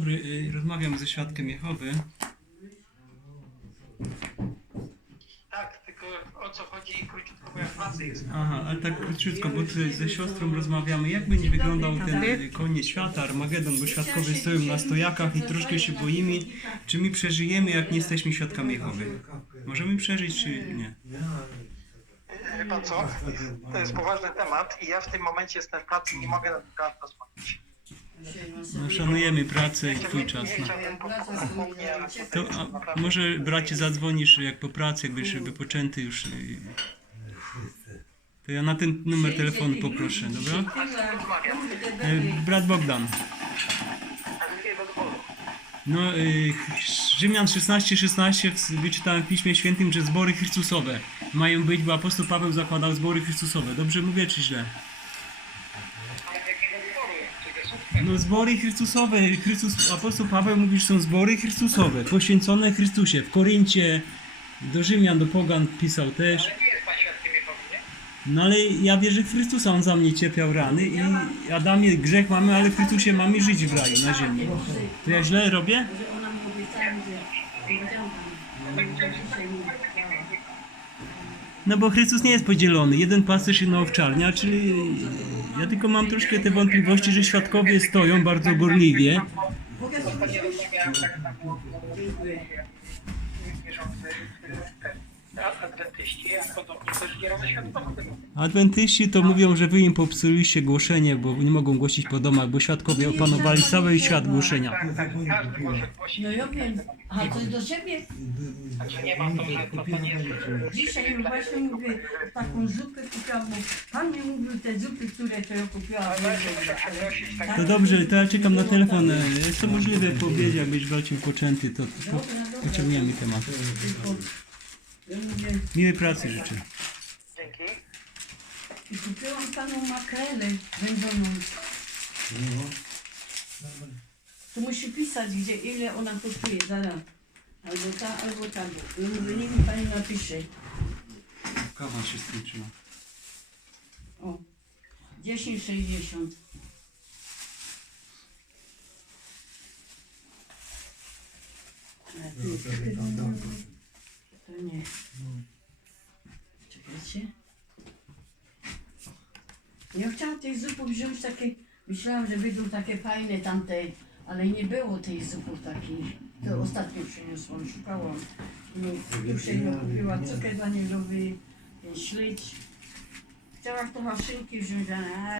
dobry, y, rozmawiam ze świadkiem Jehowy. Tak, tylko o co chodzi króciutko, bo ja w pracy jestem. Aha, ale tak króciutko, bo tutaj ze siostrą rozmawiamy, jak będzie wyglądał ten y, koniec świata, Armagedon, bo świadkowie stoją na stojakach i troszkę się boimy, czy my przeżyjemy, jak nie jesteśmy świadkami Jehowy. Możemy przeżyć, czy nie? Wie pan co? To jest poważny temat i ja w tym momencie jestem w pracy i nie mogę na ten temat rozmawiać. No, szanujemy pracę i twój czas. No. To a, może bracie zadzwonisz jak po pracy, jak będziesz wypoczęty już. To ja na ten numer telefonu poproszę, dobra? Y, Brat Bogdan. No, y, Rzymian 16:16 16 wyczytałem w Piśmie Świętym, że zbory Chrystusowe mają być, bo apostoł Paweł zakładał zbory Chrystusowe. Dobrze mówię czy źle? No zbory Chrystusowe. Chrystus, apostoł Paweł mówi, że są zbory Chrystusowe, poświęcone Chrystusie. W Koryncie, do Rzymian, do Pogan pisał też. Ale nie jest pan świadkiem Jehowy, nie? No ale ja wierzę w Chrystusa, On za mnie cierpiał rany i Adamie grzech mamy, ale w Chrystusie mamy żyć w raju na ziemi. To ja źle robię? Ona mu obiecała, że powiedziałam tam, że dzisiaj mi No bo Chrystus nie jest podzielony. Jeden pasterz, jedna owczarnia, czyli ja tylko mam troszkę te wątpliwości, że świadkowie stoją bardzo gorliwie. Tak adwentyści, a podobnie też. Adwentyści to mówią, że wy im popsuliście głoszenie, bo nie mogą głosić po domach, bo świadkowie opanowali cały świat głoszenia. Tak, tak, każdy może głosić. No ja wiem, a do nie ma to, że to, to nie jest... Dzisiaj mi właśnie mówię, taką zupę kupiłam, bo pan mi mówił te zupy, które to ja kupiłam. Ale muszę przeprosić, tak To dobrze, to ja czekam na telefon. E, Jest to możliwe po obiedzie, jak będziesz bracie poczęty, to to pociągniemy temat. Tylko, Miłej pracy życzę. Dzięki. i kupiłam panu makrelę wędzoną. Tu musi pisać, gdzie ile ona kosztuje, zaraz. Albo ta, albo ta. Mówię, niech mi pani napisze. Kawa się skończyła. O, 10,60. Ale tu jest To nie. Czekajcie. Ja chciałam tej zupy wziąć takie, myślałam, że będą takie fajne tamte, ale nie było tej zupy takiej. To ostatnio przyniosłam, szukałam. No, już jedną kupiła cukier wanilowy, śledź. Chciałam trochę szynki wziąć, ale